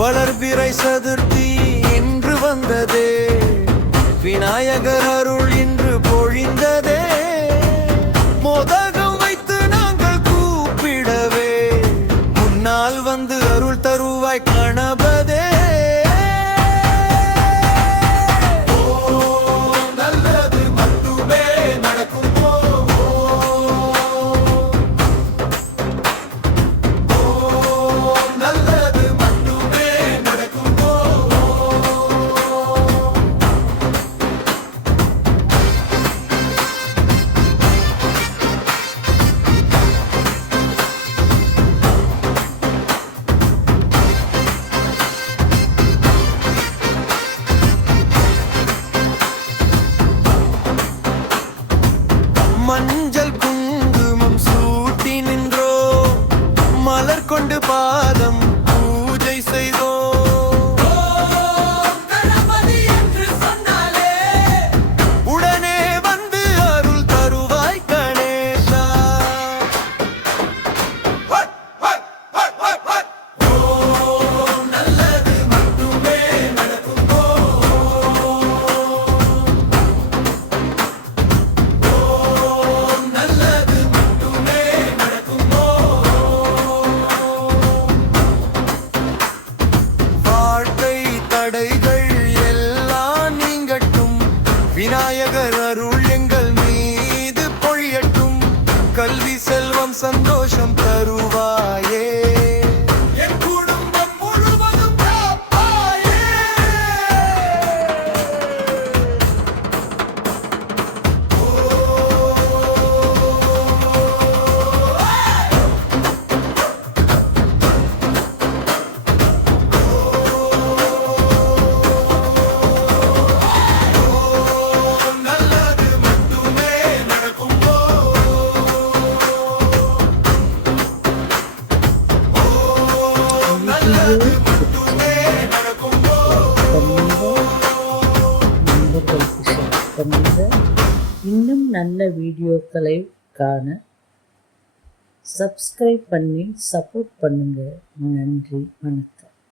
வளர்பிறை சதுர்த்தி இன்று வந்ததே, விநாயகர் அருள் இன்று பொழிந்ததே. மோதகம் வைத்து நாங்கள் கூப்பிடவே, முன்னால் வந்து அருள் தருவாய் கணபதே. மஞ்சள் குங்குமம் சூட்டி நின்றோ, மலர் கொண்டு பாதம் பூஜை செய்தோ. உடனே வந்து அருள் தருவாய் கணேசா. நல்லது மட்டுமே நடக்கும். தடைகள் எல்லாம் நீங்கட்டும், விநாயகர் அருள் எங்கள் மீது பொழியட்டும். கல்வி செல்வம் சந்தோஷம் தருவாயே, என் குடும்பம் முழுவதும் காப்பாயே. இன்னும் நல்ல வீடியோக்களை காண சப்ஸ்கிரைப் பண்ணி சப்போர்ட் பண்ணுங்க. நன்றி, வணக்கம்.